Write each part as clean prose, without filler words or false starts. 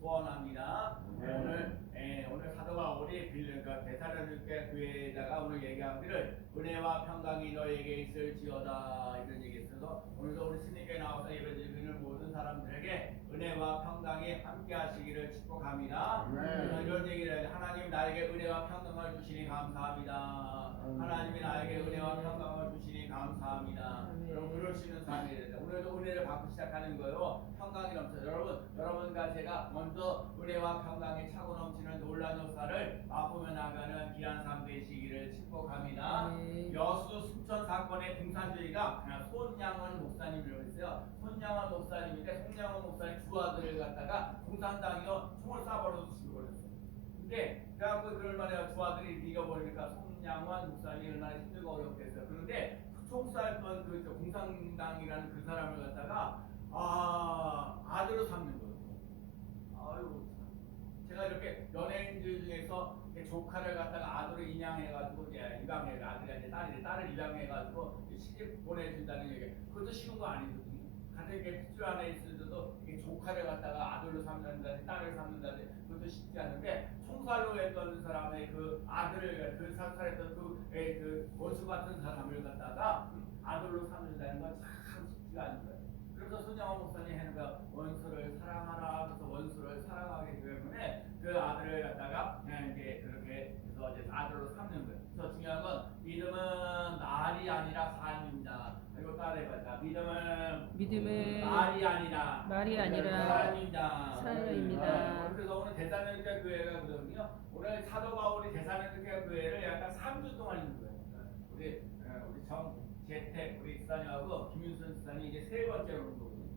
소원합니다. 오늘 사도 바울이 빌리가 데살로니가 교회에다가 오늘 얘기하기를 은혜와 평강이 너에게 있을지어다 이런 얘기 있어서 오늘도 우리 스님께 나와서 예배드리는 모든 사람들에게 은혜와 평강이 함께 하시기를 축복합니다. 이런 얘기를 하나님 나에게 은혜와 평강을 주시니 감사합니다. 하나님이 나에게 은혜와 평강을 주시니 감사합니다. 여러분 그럴 수 있는 삶이 됩니다. 오늘도 은혜를 받고 시작하는 거예요. 평강이 넘쳐 여러분과 제가 먼저 은혜와 평강이 차고 넘치는 놀라운 역사를 맛보며 나가는 귀한 삶 되시기를 축복합니다. 여수 순천 사건의 공산주의가 손양원 목사님이라고 했어요. 손양원 목사님인데 손양원 목사님 두 아들을 갖다가 공산당이요 총을 쏴버려서 죽여버렸어요. 근데 그래갖고 그럴 만에 두 아들이 이겨버리니까 손양원 목사님이 얼마나 힘들고 어렵겠어요. 그런데 총 쐈던 그 공산당이라는 그 사람을 갖다가 아들로 삼는 거예요. 아유, 제가 이렇게 연예인들 중에서 조카를 갖다가 아들로 인양해가지고 입양해 아들이 이제 딸을 입양해가지고 시집 보내준다는 얘기. 그것도 쉬운 거 아니거든요. 같은 게 핏줄 안에 있어도 조카를 갖다가 아들로 삼는다든지 딸을 삼는다든지 그것도 쉽지 않은데 총살로 했던 사람의 그 아들을 그 살살했던 그 원수 같은 사람을 갖다가 아들로 삼는다는 건 참 쉽지가 않은 거예요. 그래서 손양원 목사님이 하는 거 원수를 사랑하라. 그래서 원수를 사랑하기 때문에 그 아들을 갖다가 그냥 이제 그렇게 해서 이제 아들로 삼는 거예요. 그래서 중요한 건 믿음은 말이 아니라 삶입니다. 이거 따라해봐요. 믿음은 말이 아니라 삶입니다. 그래서 오늘 데살로니가 교회가 그러거든요. 오늘 사도 바울이 데살로니가 교회를 약간 3주 동안 있는 거예요. 우리 정재택 우리 집사님하고 김윤선 집사님이 이제 세 번째로 오는 거거든요.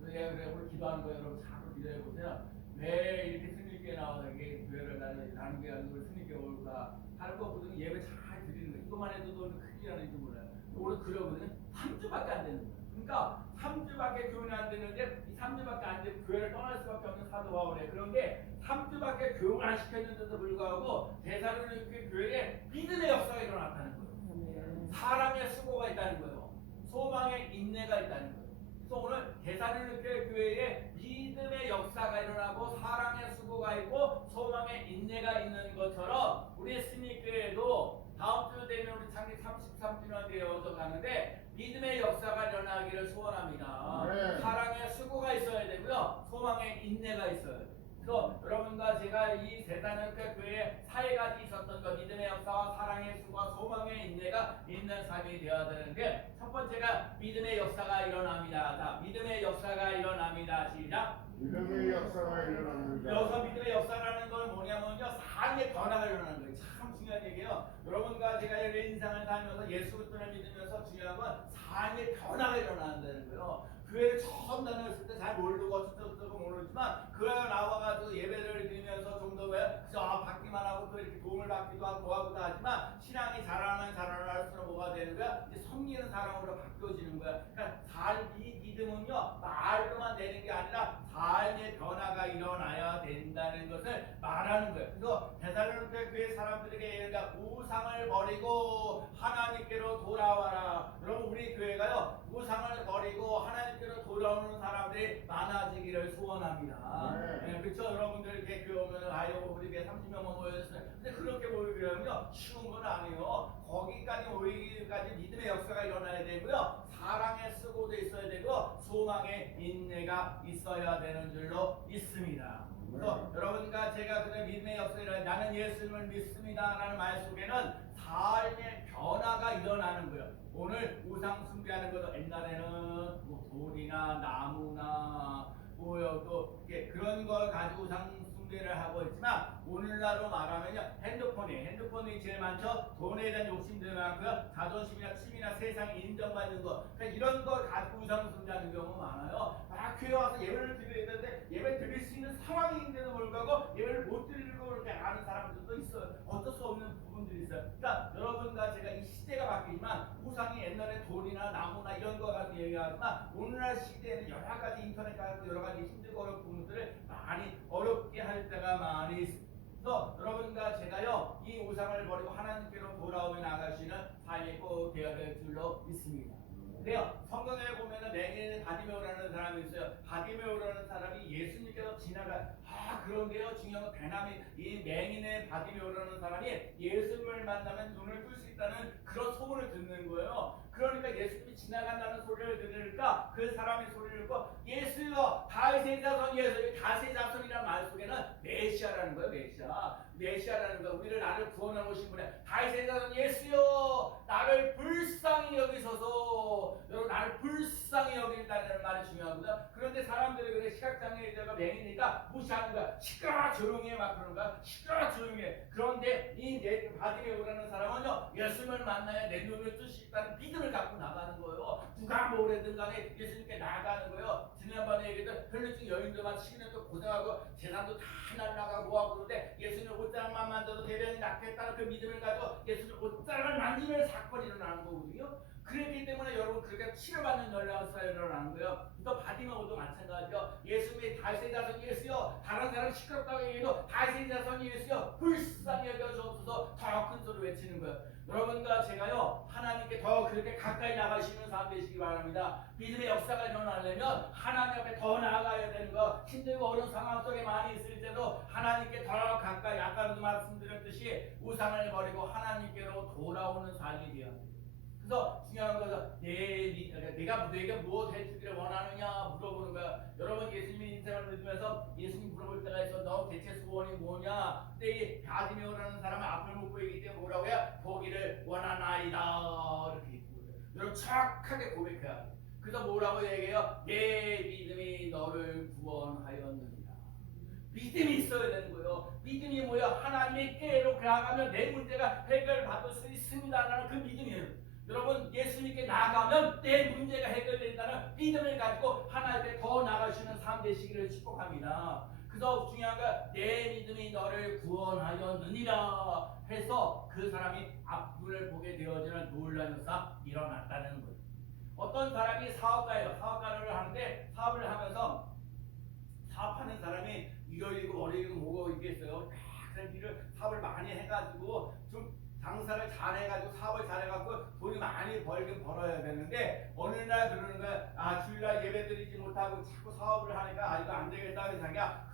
그래서 그래 오늘 기도하는 거예요. 여러분 자꾸 기도해 보세요. 왜 이렇게 스님께 나와서 이게 교회를 나는 게 아니고 스님께 올까? 다른 것보다 예배 잘 드리는 거예요. 이것만 해도 너는 큰일 나는지 몰라요. 오늘 그러거든요. 3주밖에 안 되는 거예요. 그러니까 3주밖에 교훈이 안 되는데 이 3주밖에 안 되고 교회를 떠날 수밖에 없는 사도 바울이에요. 그런데 3주밖에 교훈 안 시켰는데도 불구하고 데살로니가 교회에 믿음의 역사가 일어났다는 거예요. 사랑의 수고가 있다는 거예요. 소망의 인내가 있다는 거예요. 그래서 오늘 데살로니가 교회에 믿음의 역사가 일어나고 사랑의 수고가 있고 소망의 인내가 있는 것처럼 우리 스님교회도 다음 주 되면 우리 창립 33주년 되어서 가는데 믿음의 역사가 일어나기를 소원합니다. 사랑의 수고가 있어야 되고요. 소망의 인내가 있어야 돼요. 그래서 여러분과 제가 이 데살로니가 교회에 사회까지 있었던 것 믿음의 역사와 사랑의 수고와 소망의 인내가 있는 삶이 되어야 되는데 첫 번째가 믿음의 역사가 일어납니다. 자, 믿음의 역사가 일어납니다. 시작. 믿음의 역사가 일어납니다. 여기서 믿음의 역사라는 건 뭐냐면요, 삶의 변화가 일어나는 거예요. 참 중요한 얘기예요. 여러분과 제가 인생을 다니면서 예수 그리스도를 믿으면서 중요한 건 삶의 변화가 일어난다는 거예요. 교회를 처음 다녔을 때 잘 모르고 어쩌고 모르지만 교회 나와가지고 예배를 드리면서 좀 더 왜 그저 받기만 하고 또 이렇게 도움을 받기도 하고 하고도 하지만 신앙이 자라면 자라날수록 뭐가 되는 거야? 이제 섬기는 사람으로 바뀌어지는 거야. 그러니까 이 믿음은요 말로만 되는 게 아니라 삶의 변화가 일어나야 된다는 것을 말하는 거예요. 그래서 데살로니가 교회 사람들에게 우상을 버리고 하나님께로 돌아와라. 여러분 우리 교회가요 우상을 버리고 하나님께로 돌아오는 사람들이 많아지기를 소원합니다. 네, 그렇죠. 여러분들 이렇게 교회 오면은 우리 교회 30명만 모여있어요. 근데 그렇게 모이려면요 쉬운 건 아니에요. 거기까지 모이기까지 믿음의 역사가 일어나야 되고요. 사랑의 수고도 있어야 되고 소망의 인내가 있어야 되는 줄로 믿습니다. 그래서 여러분과 제가 그런 믿음의 역사를 나는 예수님을 믿습니다라는 말 속에는 삶의 변화가 일어나는 거예요. 오늘 우상 숭배하는 것도 옛날에는 뭐 돌이나 나무나 또 그런 걸 가지고 우상 숭배를 하고 있지만 오늘날로 말하면요 핸드폰이 제일 많죠. 돈에 대한 욕심들 많고요. 자존심이나 취미나 세상에 인정받는 것 그러니까 이런 걸 가지고 우상 숭배하는 경우가 많아요. 교회 와서 예배를 드려야 되는데 예배 드릴 수 있는 상황인데도 불구하고 예배를 못 드리고 그렇게 아는 사람들도 있어요. 어쩔 수 없는 부분들이 있어요. 그러니까 여러분과 제가 이 시대가 바뀌지만 우상이 옛날에 돌이나 나무나 이런 거 가지고 얘기하지만 오늘날 시대에는 여러 가지 인터넷 가지고 여러 가지 힘들고 어려운 부분들을 많이 어렵게 할 때가 많이 있습니다. 그래서 여러분과 제가요 이 우상을 버리고 하나님께로 돌아오며 나가시는 삶이 꼭 되어야 될 줄로 믿습니다. 근데요 성경에 보면은 내게 바디메오라는 사람이 있어요. 바디메오라는 사람이 예수님께서 지나가 그런데요, 중요한 건 베나미 이 맹인의 바디메오라는 사람이 예수님을 만나면 눈을 뜰 수 있다는 그런 소문을 듣는 거예요. 그러니까 예수님이 지나간다는 소리를 들으니까 그 사람이 소리를 듣고 예수여 다윗의 자손 예수, 다윗의 자손이라는 말 속에는 메시아라는 거예요. 메시아라는 거, 우리를 나를 구원하고 오신 분의 다윗의 자손 예수여 나를 불쌍히 여기소서. 여러분 나를 불쌍히 여긴다는 말이 중요하거든요. 그런데 사람들이 그래 시각장애자가 맹이니까 무시하는 거야. 시끄러워 조용히 해 막 그러는 거야. 시끄러워 조용히 해. 그런데 이 바디메오라는 사람은요 예수님을 만나야 내 눈을 뜰 수 있다는 믿음을 갖고 나가는 거예요. 누가 뭐래든 간에 예수님께 나아가는 거예요. 지난번에 얘기했던 혈류증 여인들만 10년 동안 고생하고 재산도 다 날라가고 뭐하고 그러는데 예수님 옷자락만 만져도 대변이 낫겠다는 그 믿음을 가지고 예수님 옷자락을 만지면 사건이 일어나는 거거든요. 그렇기 때문에 여러분 그렇게 치료받는 연락사가 일어나는 거예요. 또 바디메오도 마찬가지죠. 예수님이 다윗의 자손 예수여 다른 사람 시끄럽다고 얘기해도 다윗의 자손 예수여 불쌍히 여겨주옵소서 더 큰 소리로 외치는 거예요. 여러분과 제가요 하나님께 더 그렇게 가까이 나가시는 사람 되시기 바랍니다. 믿음의 역사가 일어나려면 하나님 앞에 더 나아가야 되는 거, 힘들고 어려운 상황 속에 많이 있을 때도 하나님께 더 가까이, 아까도 말씀드렸듯이 우상을 버리고 하나님께로 돌아오는 삶이 되어야 돼요. 그래서 중요한 것은 내가 너에게 무엇 해주기를 원하느냐 물어보는 거야. 여러분 예수님의 인생을 믿으면서 예수님 물어볼 때가 있어. 너 대체 소원이 뭐냐? 근데 이 바디메오라는 사람은 앞을 못 보이기 때문에 뭐라고 해? 보기를 원하나이다 이렇게 있고. 여러분 착하게 고백해야 돼. 그래서 뭐라고 얘기해요? 내 믿음이 너를 구원하였느니라. 믿음이 있어야 되는 거예요. 믿음이 뭐야? 하나님의 께로 나아가면 내 문제가 해결받을 수 있습니다라는 그 믿음이에요. 여러분 예수님께 나아가면 내 문제가 해결된다는 믿음을 가지고 하나님께 더 나아가시는 삶 되시기를 축복합니다. 그래서 중요한 건 내 믿음이 너를 구원하였느니라 해서 그 사람이 앞눈을 보게 되어지는 놀라운 역사 일어났다는 거예요. 어떤 사람이 사업가를 하는데 사업을 하면서 사업하는 사람이 이거 어리고 뭐고 있겠어요. 그래서 일을 사업을 많이 해가지고 좀 장사를 잘해가지고 사업을 잘해갖고 돈이 많이 벌긴 벌어야 되는데 어느 날 그러는 거야. 아 주일날 예배드리지 못하고 자꾸 사업을 하니까 이거 안 되겠다 그래서 자기가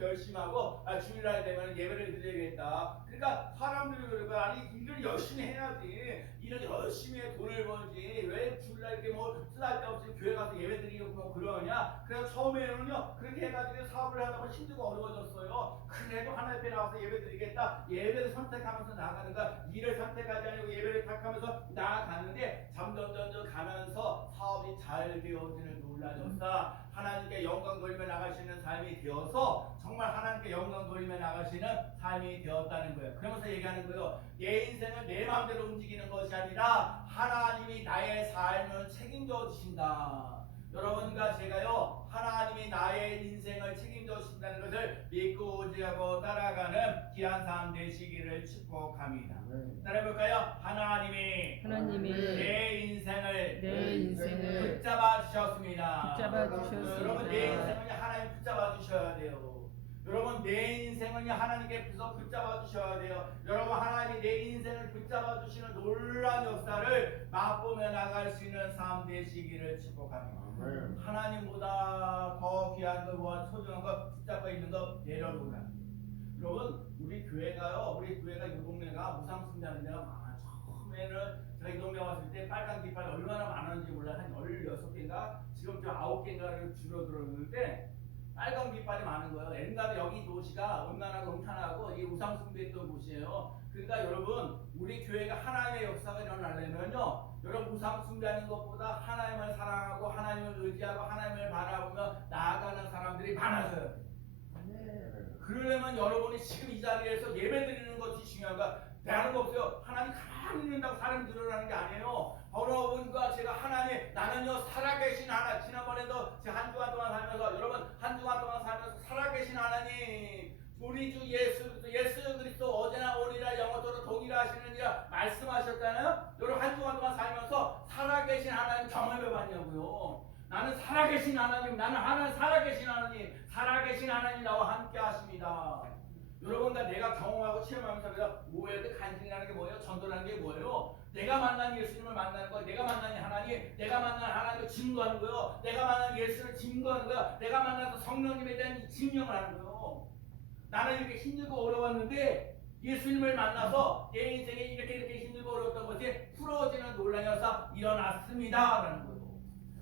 열심히 하고 주일날 되면 예배를 드려야겠다. 그러니까 사람들이 그러고 아니 일을 열심히 해야지. 일을 열심히 해 돈을 벌지 왜 주일날 이렇게 뭐 쓸데없이 교회 가서 예배 드리고 뭐 그러냐. 그래서 처음에는요 그렇게 해가지고 사업을 하다 보면 힘들고 어려워졌어요. 그래도 하나님 앞에 나와서 예배 드리겠다. 예배를 선택하면서 나가는 거야. 일을 선택하지 아니고 예배를 택하면서 나아가는데 점점 가면서 사업이 잘 되어지는 놀라운 역사, 하나님께 영광 돌리며 나가시는 삶이 되어서 정말 하나님께 영광 돌리며 나가시는 삶이 되었다는 거예요. 그러면서 얘기하는 거예요. 내 인생은 내 마음대로 움직이는 것이 아니라 하나님이 나의 삶을 책임져 주신다. 여러분과 제가요 하나님이 나의 인생을 책임져 주신다는 것을 믿고 의지하고 따라가는 귀한 삶 되시기를 축복합니다. 따라해볼까요? 하나님이 내 인생을 붙잡아 주셨습니다. 여러분 내 인생을 하나님 붙잡아 주셔야 돼요. 여러분 내 인생을 하나님께 붙잡아 주셔야 돼요. 여러분 하나님이 내 인생을 붙잡아 주시는 놀라운 역사를 맛보며 나갈 수 있는 삶 되시기를 축복합니다. 하나님보다 더 귀한 것, 소중한 것, 붙잡고 있는 것 내려놓으라. 여러분 우리 교회가 이 동네가 무상승자는 데가 많아. 처음에는 제가 이 동네 왔을 때 빨간 깃발이 얼마나 많았는지 몰라. 한 16개인가 지금 좀 9개인가를 줄어들었는데 빨간 깃발이 많은 거예요. 옛날에 여기 도시가 음란하고 음탄하고 이 우상숭배했던 곳이에요. 그러니까 여러분 우리 교회가 하나님의 역사가 일어나려면요 여러분 우상숭배하는 것보다 하나님을 사랑하고 하나님을 의지하고 하나님을 바라보며 나아가는 사람들이 많아져야 돼요. 그러려면 여러분이 지금 이 자리에서 예배드리는 것이 중요한 거야. 대하는 거 없어요. 하나님 가만히 있는다고 사람이 늘어나는 게 아니에요. 여러분과 제가 하나님 나는요 살아계신 하나님, 지난번에도 제가 한 주간 동안 살면서 여러분 한 주간 동안 살면서 살아계신 하나님 우리 주 예수 그리스도 어제나 오늘이라 영원토록 동일하시느니라 말씀하셨잖아요. 여러분 한 주간 동안 살면서 살아계신 하나님 경험해봤냐고요. 나는 살아계신 하나님, 살아계신 하나님 나와 함께 하십니다. 여러분과 내가 경험하고 체험하면서 내가 뭐예요? 간증이라는 게 뭐예요? 전도라는 게 뭐예요? 내가 만난 예수님을 만나는 거예요. 내가 만난 하나님, 내가 만난 하나님을 증거하는 거예요. 내가 만난 예수를 증거하는 거예요. 내가 만난 성령님에 대한 증명을 하는 거예요. 나는 이렇게 힘들고 어려웠는데 예수님을 만나서 내 인생에 이렇게 힘들고 어려웠던 것이 풀어지는 논란이어서 일어났습니다라는 거예요.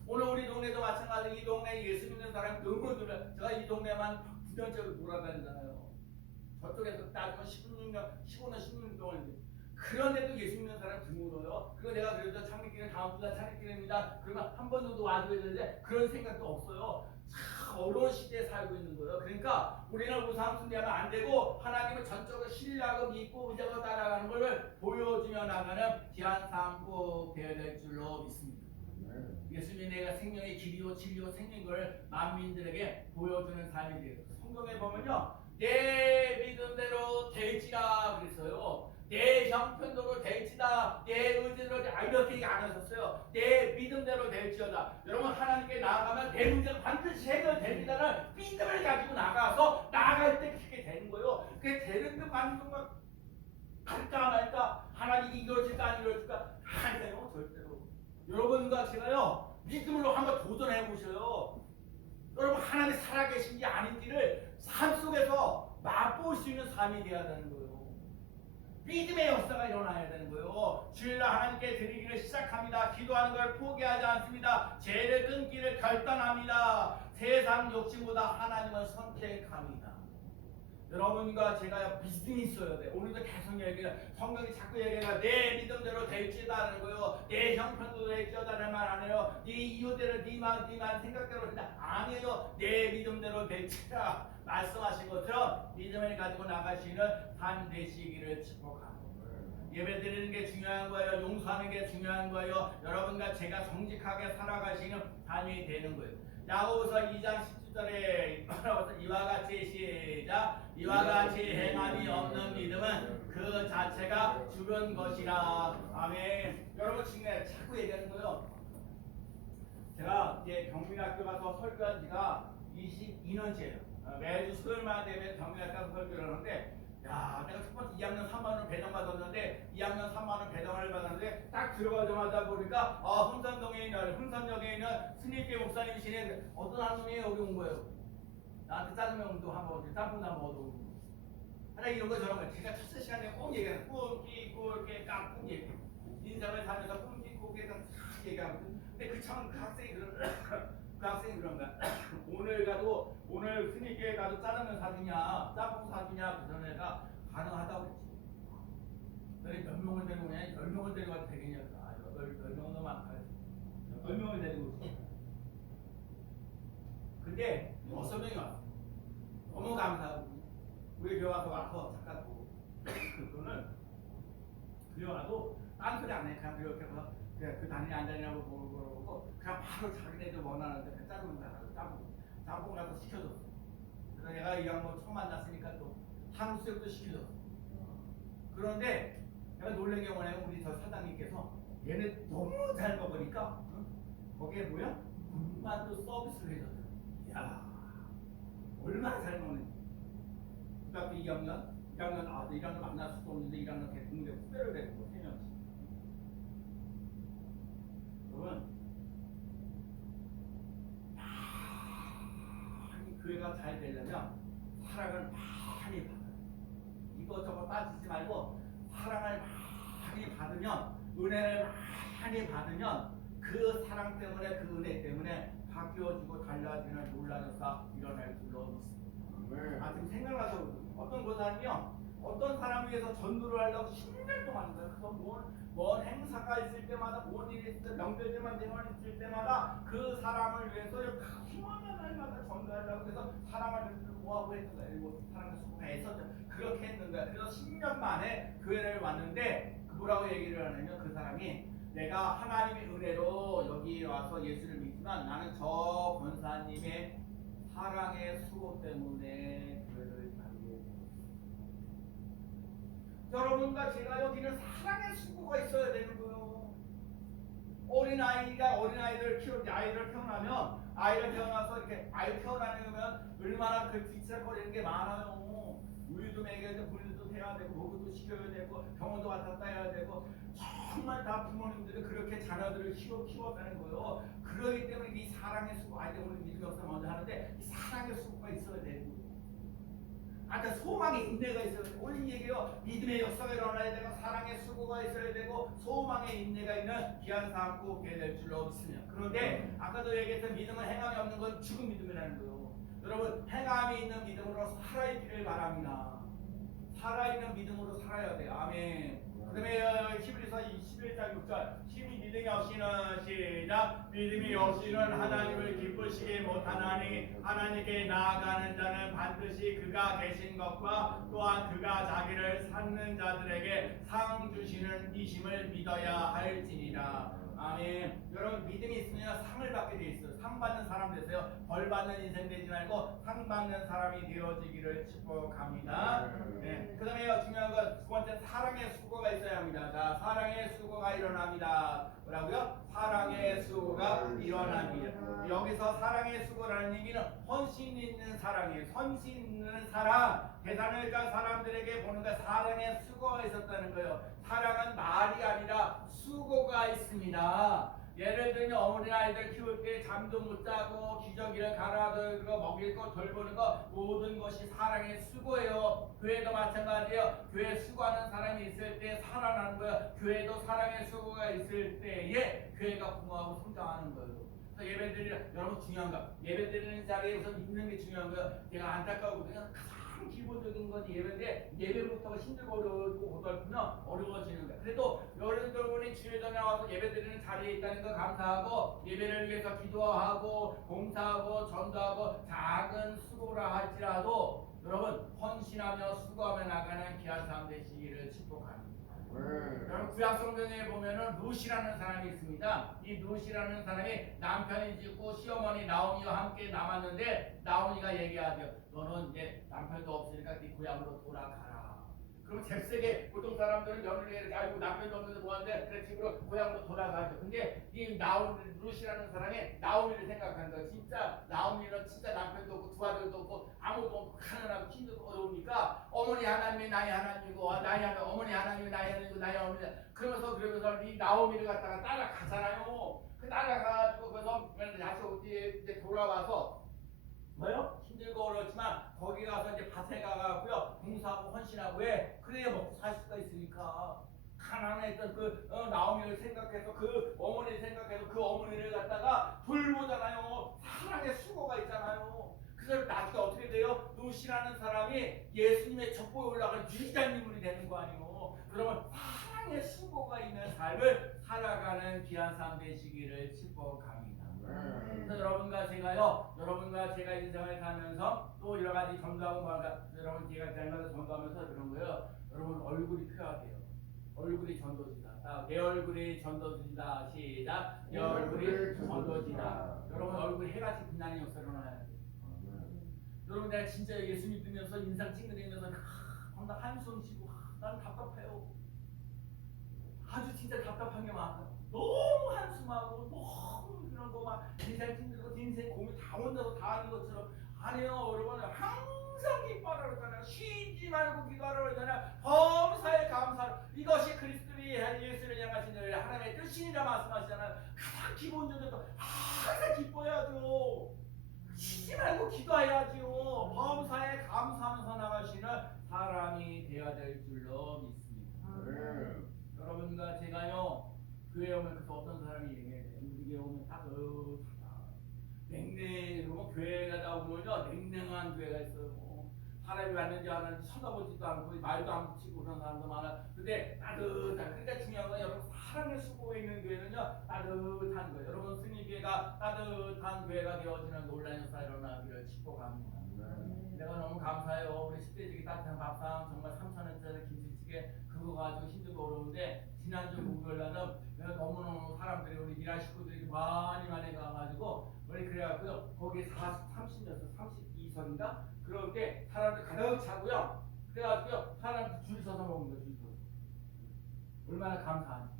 오늘 우리 동네도 마찬가지로 이 동네에 예수 믿는 사람이 너무 들어요. 제가 이 동네만 9년째로 돌아다니잖아요. 저쪽에서 따지면 15년, 16년 동안인데 그런데도 예수 믿는 사람 드물어요. 그리고 내가 그래도 창립기는 다음 주가 창립기입니다. 그러면 한 번 정도 와줘야 되는데 그런 생각도 없어요. 참 어려운 시대에 살고 있는 거예요. 그러니까 우리는 우상 숭배하면 안 되고 하나님을 전적으로 신뢰하고 믿고 의지하고 따라가는 것을 보여주며 나가는 귀한 삶 꼭 되어야 될 줄로 믿습니다. 예수님이 내가 생명의 길이요 진리요 생명인 걸 만민들에게 보여주는 삶이 되어요. 성경에 보면요, 내 믿음대로 될지라 그랬어요. 내 형편대로 될지다, 내 의지대로 이렇게 얘기 안 하셨어요. 내 믿음대로 될지어다. 여러분 하나님께 나아가면 내 문제가 반드시 해결됩니다는 믿음을 가지고 나가서 나아갈 때 그렇게 되는 거예요. 그게 되는 듯 마는 듯 할까 말까, 하나님이 이루어질까 안 이루어질까 안 돼요 절대로. 여러분과 제가요 믿음으로 한번 도전해 보셔요. 여러분 하나님이 살아계신지 아닌지를 삶 속에서 맛볼 수 있는 삶이 되어야 되는 거예요. 믿음의 역사가 일어나야 되는 거예요. 주일날 하나님께 드리기를 시작합니다. 기도하는 걸 포기하지 않습니다. 죄를 끊기를 결단합니다. 세상 욕심보다 하나님을 선택합니다. 여러분과 제가 믿음이 있어야 돼. 오늘도 계속 얘기해요. 성경이 자꾸 얘기해요. 내 믿음대로 될지다라는 거예요. 내 형편도 될지다라는 말 안 해요. 네 이유대로 네만 생각대로 된다. 아니에요. 내 믿음대로 될지다 말씀하신 것처럼 믿음을 가지고 나가시는 삶 되시기를 축복합니다. 예배 드리는 게 중요한 거예요. 용서하는 게 중요한 거예요. 여러분과 제가 정직하게 살아가시는 삶이 되는 거예요. 야고보서 2장 10절에 이와 같이 시작. 이와 같이 행함이 없는 믿음은 그 자체가 죽은 것이라. 아멘. 여러분 지금 자꾸 얘기하는 거예요. 제가 이제 경민학교 가서 설교한 지가 22년째예요. 매주 수요일마다 되면 경민학교 가서 설교를 하는데, 야, 내가 첫 번째 2학년 3만 원 배당 받았는데 2학년 3만 원 배당을 받았는데 딱 들어가자마자 보니까 흥선역에 있는 스님계 목사님이시네. 어떤 한 놈이 여기 온 거예요. 나한테 짜장면도 한번 짬뽕도 한번 얻어오고. 하나 이런 거 저런 거 제가 첫째 시간에 꼭 얘기해요. 꿀끼 깍꿍 얘기. 인생을 살면서 꿀끼 딱 얘기하고. 근데 그 참 그 학생이 그런 거야. 오늘 스님께 가도 짜장면 사주냐 짬뽕 사주냐 그런 애가 가능하다고 그랬지. 너네 몇 명을 데리고 오냐? 10명을 데리고 와도 되겠냐? 10명은 너무 많다. 10명을 데리고 오지. 근데 6명이 왔어. 너무 감사하고 우리 교회 와서 착하고 그거는 교회 와도 딴 소리 안 해. 그냥 그렇게 해서 그 다니냐 안 다니냐고 보고 그냥 바로 자기네들 원하는데 그 짜장면 사라고 짬뽕 가서 시켜줬어. 그래서 내가 이 양반 처음 만났으니까 또 탕수육도 시켜줬어. 그런데 내가 놀란 게 뭐냐면 우리 저 사장님께서 얘네 너무 잘 먹으니까 거기에 뭐야? 군만두 서비스를 해줬어. 이야 얼마나 잘 먹는지. 중학교 2학년 1학년 만날 수도 없는데 1학년 대학교 후배를 데리고 3명씩. 여러분 교회가 잘 되려면 사랑을 많이 받아요. 이것저것 따지지 말고 사랑을 많이 받으면, 은혜를 많이 받으면 그 사랑 때문에 그 은혜 때문에 바뀌어지고 달라지는 놀라운 역사 일어날 줄로 믿습니다. 지금 생각나서 어떤 교사님이요, 어떤 사람 위해서 전도를 하려고 10년 동안 했어요. 그래서 뭔 행사가 있을 때마다, 뭔 일이 있을 때, 명절에만 있을 때마다 그 사람을 위해서 수많은 날마다 전도하려고 해서 사람을 모아보고 했던 거예요. 그리고 사람을 수고했었죠. 그렇게 했는 거야. 그래서 10년 만에 교회를 왔는데 뭐라고 얘기를 하냐면 그 사람이 내가 하나님의 은혜로 여기 와서 예수를 믿지만 나는 저 권사님의 사랑의 수고 때문에 교회를 다니게 되었어요. 여러분과 제가 여기는 사랑의 수고가 있어야 되는 거예요. 어린아이를 태어나면 아이를 태어나서 이렇게 아이 태어나면 얼마나 그 뒤척거리는 게 많아요. 우유도 먹여야 되고 물도 태워야 되고 목욕도 시켜야 되고 병원도 왔다 갔다 해야 되고 정말 다 부모님들이 그렇게 자녀들을 키워가는 거예요. 그러기 때문에 이 사랑의 수고, 아이들 오늘 믿음의 역사 먼저 하는데 이 사랑의 수고가 있어야 되는 거예요. 하여튼 소망의 인내가 있어야 돼. 오늘 얘기요. 믿음의 역사가 일어나야 되고 사랑의 수고가 있어야 되고 소망의 인내가 있는 귀한 삶 꾸게 될 줄로 믿습니다. 그런데 아까도 얘기했던 믿음은 행함이 없는 건 죽은 믿음이라는 거예요. 여러분 행함이 있는 믿음으로 살아있기를 바랍니다. 살아있는 믿음으로 살아야 돼요. 아멘. 그 다음에 히브리서 21장 6절 힘이 믿음이 없이는 시작 믿음이 없이는 하나님을 기쁘시게 못하나니 하나님께 나아가는 자는 반드시 그가 계신 것과 또한 그가 자기를 찾는 자들에게 상 주시는 이심을 믿어야 할지니라. 아멘. 여러분 믿음이 있으면 상을 받게 돼 있어요. 상 받는 사람 되세요. 벌 받는 인생 되지 말고 상 받는 사람이 되어지기를 축복합니다. 네. 그 다음에 중요한 건 두 번째 사랑의 수고가 있어야 합니다. 자, 사랑의 수고가 일어납니다. 뭐라고요? 사랑의 수고가 일어납니다. 여기서 사랑의 수고라는 얘기는 헌신 있는 사랑이에요. 헌신 있는 사랑. 대사로니까 사람들에게 보는 게 사랑의 수고가 있었다는 거예요. 사랑은 말이 아니라 수고가 있습니다. 예를 들면 어머니 아이들 키울 때 잠도 못 자고 기저귀를 갈아들고 먹일 거 돌보는 거 모든 것이 사랑의 수고예요. 교회도 마찬가지예요. 교회 수고하는 사람이 있을 때 살아나는 거예요. 교회도 사랑의 수고가 있을 때에 교회가 부흥하고 성장하는 거예요. 그래서 예배드리는 여러분 중요한 거 예배드리는 자리에 우선 있는 게 중요한 거예요. 제가 안타까우거든요. 기본적인 건 예배인데 예배부터 힘들고 어렵고 고달프면 어려워지는 거야. 그래도 여러분이 주일전에 와서 예배드리는 자리에 있다는 거 감사하고 예배를 위해서 기도하고 봉사하고 전도하고 작은 수고라 할지라도 여러분 헌신하며 수고하며 나가는 귀한 삶 되시기를 축복합니다. 여러분 구약 성경에 보면은 룻이라는 사람이 있습니다. 이 룻이라는 사람이 남편이 죽고 시어머니 나오미와 함께 남았는데 나오미가 얘기하죠. 너는 이제 남편도 없으니까 네 고향으로 돌아가라. 그럼 잽싸게 보통 사람들은 며느리가 이렇게 알고 남편도 없는데 뭐하는데 그래 집으로 고향으로 돌아가죠. 근데 이 룻이라는 사람이 나오미를 생각하는 거예요. 진짜 나오미는 진짜 남편도 없고 두 아들도 없고 아무도 없고 가난하고 힘들고 어려우니까 어머니 하나님이 나의 하나님이고 나의 하나님 어머니 하나님이 나의 하나님이고 나의 어머니 그러면서 이 나오미를 갖다가 따라가잖아요. 그 따라가가지고 그래서 다시 이제 돌아와서 뭐요? 힘들고 어렵지만 거기 가서 이제 밭에 가가고요 봉사하고 헌신하고 왜 그래야 먹고 살 수가 있으니까 가난했던 그 나오미를 생각해서 그 어머니를 생각해서 그 어머니를 갖다가 돌보잖아요. 사랑의 수고가 있잖아요. 그래서 나중에 어떻게 돼요? 룻이라는 사람이 예수님의 첩보에 올라가는 위대한 인물이 되는 거 아니에요. 그러면 사랑의 수고가 있는 삶을 살아가는 귀한 삶 되시기를 축복합니다. 그래서 여러분과 제가 인생을 가면서 또 여러 가지 전도하고 여러분 제가 잘못해서 전도하면서 그런 거예요. 여러분 얼굴이 필요하대요. 얼굴이 전도지다. 내 얼굴이 전도지다. 시작. 내 얼굴이 전도지다. 여러분 얼굴이 해같이 빛나는 역사를 일어나야 돼요. 여러분 내가 진짜 예수 믿으면서 인상 찡그리면서 항상 한숨 쉬고 나는 답답해요. 아주 진짜 답답한 게 많아. 너무 한숨하고 너무 그런 거막 인생 힘들고 인생 고민 다 혼자서 다 하는 것처럼 아니에요. 여러분 항상 기뻐하라 그러잖아요. 쉬지 말고 기도하라 그러잖아요. 범사에 감사하라. 이것이 그리스도의 예수를 향하신 하나님의 뜻이니라 말씀하시잖아요. 가장 기본적으로 항상 기뻐해야죠. 쉬지 말고 기도해야지요. 범사에 감사하면서 나가시는 사람이 되어야 될 줄로 믿습니다. 여러분과 제가요 교회 오면 그래서 어떤 사람이 얘기해요. 우리 교회 오면 따뜻하다. 그리고 교회 가다 보면요 냉랭한 교회가 있어요. 사람이 왔는지 안 왔는지 쳐다보지도 않고 말도 안 붙이고 그런 사람도 많아요. 근데 따뜻한 그러니까 중요한 건 여러분 사랑의 수고에 있는 교회는요 따뜻한 거예요. 여러분 승리교회가 따뜻한 교회가 되어지는 놀라운 역사 일어나기를 축복합니다. 내가 너무 감사해요. 우리 식대지기 따뜻한 밥상 정말 3,000원짜리 김치찌개 그거 가지고 힘들고 어려운데 지난주 목요일날은 너무너무 사람들이 우리 미라 식구들이 많이 가가지고 우리 그래갖고요 거기 32석인가 그럴 때 사람들 가득 차고요. 그래가지고요 사람들 줄 서서 먹는 거예요. 줄 서서 얼마나 감사한지.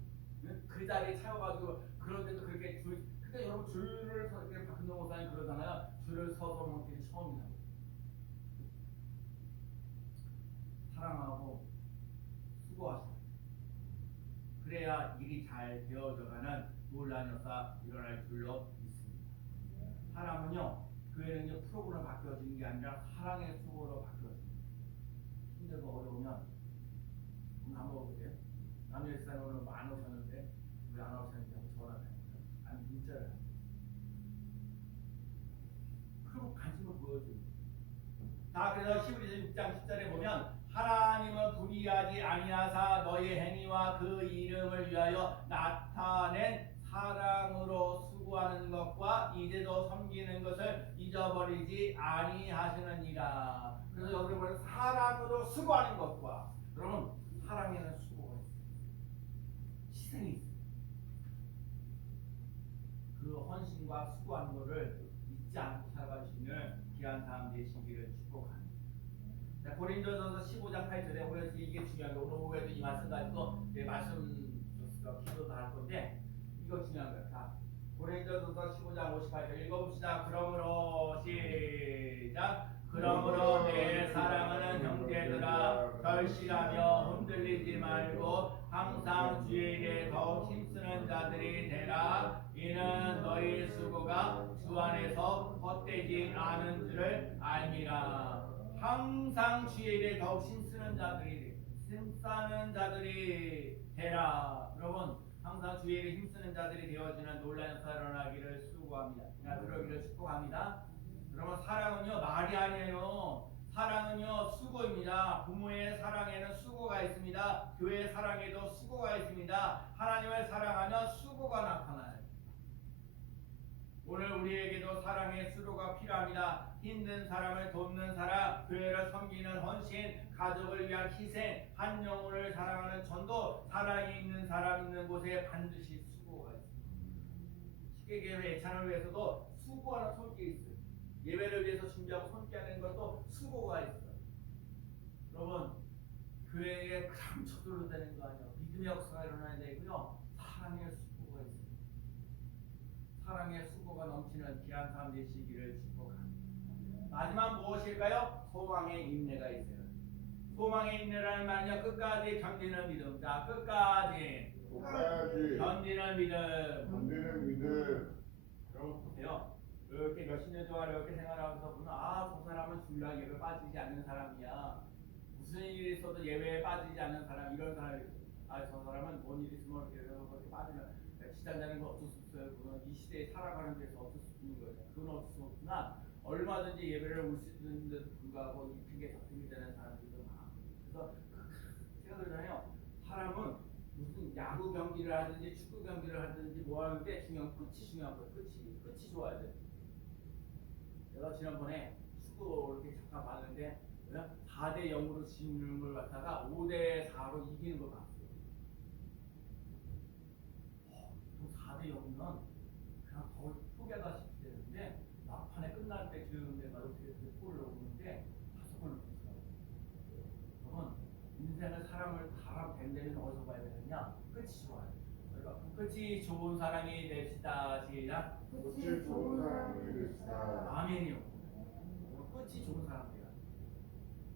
그 자리에 차여가지고 그런데도 그렇게 근데 여러분 줄을 서 이렇게 박근홍 목사님 그러잖아요. 줄을 서서 먹는 게 처음이다. 사랑하고 수고하시고 그래야 일이 잘 되어져가는 놀라운 역사 일어날 줄로 믿습니다. 사람은요 교회는요 프로그램 바뀌어지는 게 아니라 사랑의 수고로 바뀌어집니다. 보면 한번 먹어보세요. 남일산 오늘 15,000원인데 왜 안 오셨는지 한번 전화해. 아니 문자를. 그리고 관심을 보여줘요. 자, 그래서 히브리서 6장 10절에 보면 하나님은 불의하지 아니하사 너의 행위와 그 이름을 위하여 나타낸 사랑으로 수고하는 것과 이제도 섬기는 것을 잊어버리지 아니하시느니라. 그래서 여기 보면 사랑으로 수고하는 것과, 여러분 사랑에는 수고가 있어요. 희생이 있어요. 그 헌신과 수고하는 것을 잊지 않고 살아갈 수 있는 귀한 삶 되시기를 축복합니다. 자, 고린도전서 15장 8절에 오늘 이게 중요한 거. 오늘 오후에도 이 말씀 가지고 말씀 기도도 할 건데 이거 중요한 거야. 자, 고린도전서 15장 58절 읽어봅시다. 그러므로 시작. 그러므로 내 사랑하는 형제들아 결실하며 흔들리지 말고 항상 주의 일에 더욱 힘쓰는 자들이 되라. 이는 너희 수고가 주 안에서 헛되지 않은 줄을 알미라. 항상 주의 일에 더욱 힘쓰는 자들이 되라. 여러분 항상 주의 일에 힘쓰는 자들이 되어지는 놀라운 살아나기를 수고합니다. 그러기를 축복합니다. 여러분 사랑은요 말이 아니에요. 사랑은요 수고입니다. 부모의 사랑에는 수고가 있습니다. 교회의 사랑에도 수고가 있습니다. 하나님을 사랑하면 수고가 나타나요. 오늘 우리에게도 사랑의 수고가 필요합니다. 힘든 사람을 돕는 사랑, 교회를 섬기는 헌신, 가족을 위한 희생, 한 영혼을 사랑하는 전도, 사랑이 있는 사람 있는 곳에 반드시 수고가 있습니다. 십계개의 예찬을 위해서도 수고하는 손길이 있어요. 예배를 위해서 준비하고 손길하는 것도 수고가 있어요. 여러분 교회에 그냥 저절로 되는 거 아니에요. 믿음의 역사가 일어나야 되고요. 사랑의 수고가 있어요. 사랑의 수고가 넘치는 귀한 삶 되시기를 축복합니다. 마지막 무엇일까요? 소망의 인내가 있어요. 소망의 인내라는 말은요 끝까지 견디는 믿음. 자, 끝까지 견디는 믿음. 여러분 보세요. 이렇게 몇십 년 동안 이렇게 생활하면서 보면 저 사람은 주일날 예배 빠지지 않는 사람이야. 무슨 일이 있어도 예배에 빠지지 않는 사람, 이런 사람이 저 사람은 뭔 일이 있으면 이렇게 빠지면 지장자는 건 어쩔 수 없어요. 그건 이 시대에 살아가는 데서 어쩔 수 없는 거예요. 그건 어쩔 수 없지만 얼마든지 예배를 올 수 있는데도 불구하고 이 핑계 저 핑계 되는 사람들도 많아. 그래서 제가 그러잖아요. 사람은 무슨 야구 경기를 하든지 축구 경기를 하든지 뭐 하는데 중요한 끝이 중요한 거예요. 끝이 좋아야 돼. 내가 지난번에 축구 이렇게 잠깐 봤는데 4대 0으로 지는 걸 갖다가 5대 4로 이기는 걸 봤어요. 4대 0이면 그냥 거의 포기하다 싶게 되는데 막판에 끝날 때 지는데 어떻게 골을 넣었는데 5골을 넣었어요. 그러면 인생의 사람을 사람 된다면 어디서 봐야 되느냐? 끝이 좋아요. 그러니까 끝이 좋은 사람이 됩시다. 시작. 끝이 좋은 사람이 됩시다. 아멘이요. 끝이 좋은 사람이야.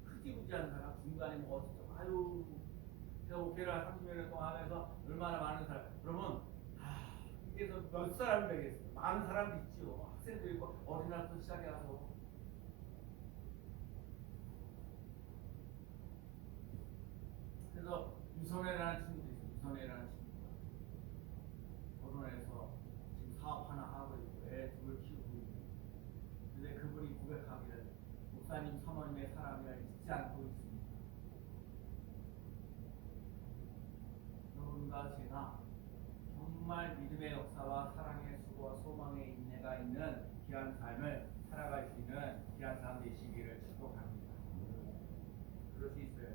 흐지부지한 사람, 중간에 뭐 어쩌고 제가 오케이를 30년 동안 하면서 얼마나 많은 사람. 여러분 그래서 몇 사람이 되겠어요? 많은 사람도 있지요. 학생도 있고 어린아이부터 시작해서. 그래서 유선회라는 친구도 있어요. 유선회라는 친구가 결혼해서 지금 사업 하나 하고 있고 애 둘을 키우고 있고. 근데 그분이 고백하기를 목사님 사모님의 사랑을 잊지 않고 있습니다. 여러분과 제가 정말 믿음의 역사와 사랑의 수고와 소망의 인내가 있는 귀한 삶을 살아갈 수 있는 귀한 삶 되시기를 축복합니다. 그럴 수 있어요.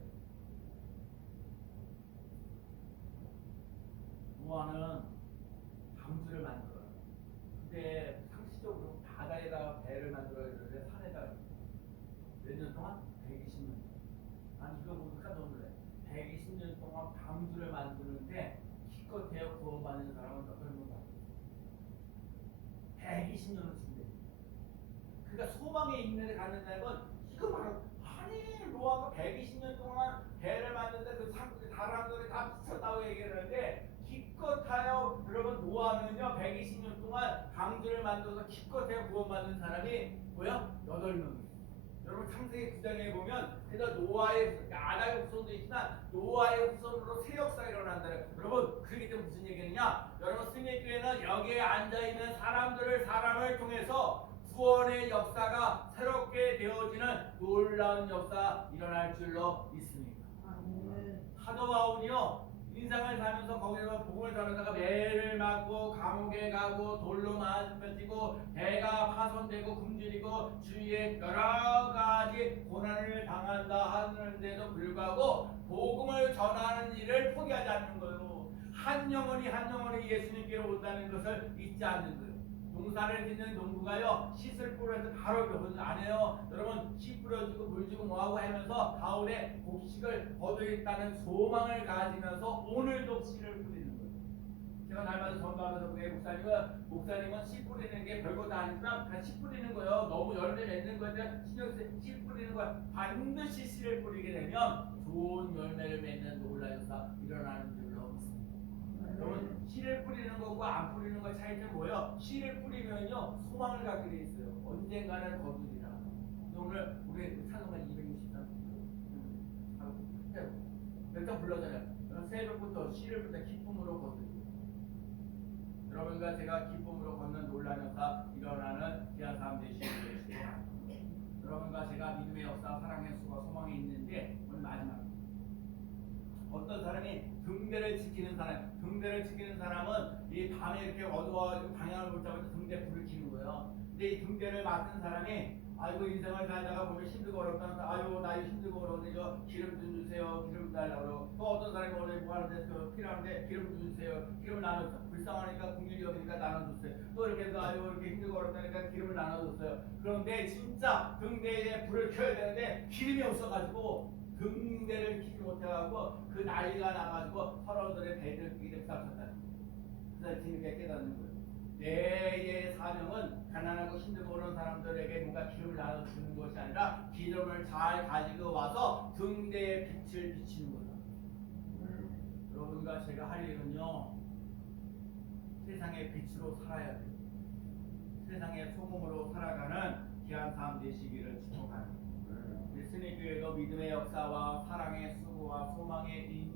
노아는 방주를 만들어요. 근데 상식적으로 바다에다가 배를 만들어야 되는데 산에다가 몇 년 동안? 120년. 난 이거 보고 깜짝 놀래. 120년 동안 방주를 만드는데 기껏해야 구원받는 사람은 몇 명 받았어. 120년을 준대. 그러니까 소망의 인내를 갖는다는 건 이거 말 아니 노아가 120년 동안 배를 만드는데 그 다람들이 다 미쳤다고 얘기를 하는데 기껏하여 여러분 노아는요 120년 동안 방주를 만들어서 기껏해야 구원받는 사람이 뭐야? 8명이에요. 여러분 창세기 9장에 보면 그래서 노아의 아담의 후손도 있지만 노아의 후손으로 새 역사가 일어난다는. 여러분 그게 또 무슨 얘기느냐? 여러분 스님교회는 여기에 앉아 있는 사람을 통해서 구원의 역사가 새롭게 되어지는 놀라운 역사 일어날 줄로 믿습니다. 사도 바울이요 인생을 살면서 거기서 복음을 전하다가 매를 맞고 감옥에 가고 돌로 맞아지고 배가 파손되고 굶주리고 주위에 여러 가지 고난을 당한다 하는데도 불구하고 복음을 전하는 일을 포기하지 않는 거예요. 한 영혼이 예수님께로 온다는 것을 잊지 않는 거예요. 농사를 짓는 농부가요 씨를 뿌려서 바로 그분 안 해요. 여러분 씨 뿌려주고 물 주고 뭐하고 하면서 가을에 곡식을 거두겠다는 소망을 가지면서 오늘도 씨를 뿌리는 거예요. 제가 날마다 전도하면서 그게 목사님은 씨 뿌리는 게 별것도 아니지만 그냥 씨 뿌리는 거예요. 너무 열매 맺는 거에 신경 쓰 씨 뿌리는 거야. 반드시 씨를 뿌리게 되면 좋은 열매를 맺는 놀라운 역사 일어나는 줄로 믿습니다. 여러분 씨를 뿌리는 것과 안 뿌리는 것 차이는 뭐예요? 씨를 뿌리면요 소망을 갖게 돼 있어요. 언젠가는 거두리라. 오늘 우리 찬송가 263 몇장 불러잖아요. 새벽부터 씨를 뿌려 기쁨으로 거두리. 여러분과 제가 기쁨으로 걷는 놀라운 역사 일어나는 귀한 삶 되시길 바랍니다. 여러분과 제가 믿음의 역사, 사랑의 수가 소망이 있는데 오늘 마지막. 어떤 사람이 등대를 지키는 사람은 이 밤에 이렇게 어두워 방향을 못 잡아서 등대 불을 켜는 거예요. 근데 이 등대를 맡은 사람이 아이고 인생을 살다가 보면 힘들고 어렵다는 사람, 아이고 나 힘들고 어려운데 저 기름 좀 주세요, 기름 달라고. 또 어떤 사람이 오늘 뭐 하는데 필요한데 기름 좀 주세요, 기름 나눠. 불쌍하니까 국민이 여기니까 나눠줬어요. 또 이렇게 해서 아이고 이렇게 힘들고 어렵다니까 기름을 나눠줬어요. 그런데 진짜 등대에 불을 켜야 되는데 기름이 없어가지고 등대를 키지 못해가지고 그 난리가 나가지고 서로들의 배를 끼게 싸웠다. 그래서 뒤늦게 깨닫는 거예요. 내의 사명은 가난하고 힘들고 그런 사람들에게 뭔가 기름을 나눠주는 것이 아니라 기름을 잘 가지고 와서 등대의 빛을 비치는 거다. 여러분과 제가 할 일은요 세상의 빛으로 살아야 돼요. 세상의 소금으로 살아가는 귀한 삶 되시기를 축복합니다. 우리 스님교회도 믿음의 역사와 사랑의 수고와 소망의 인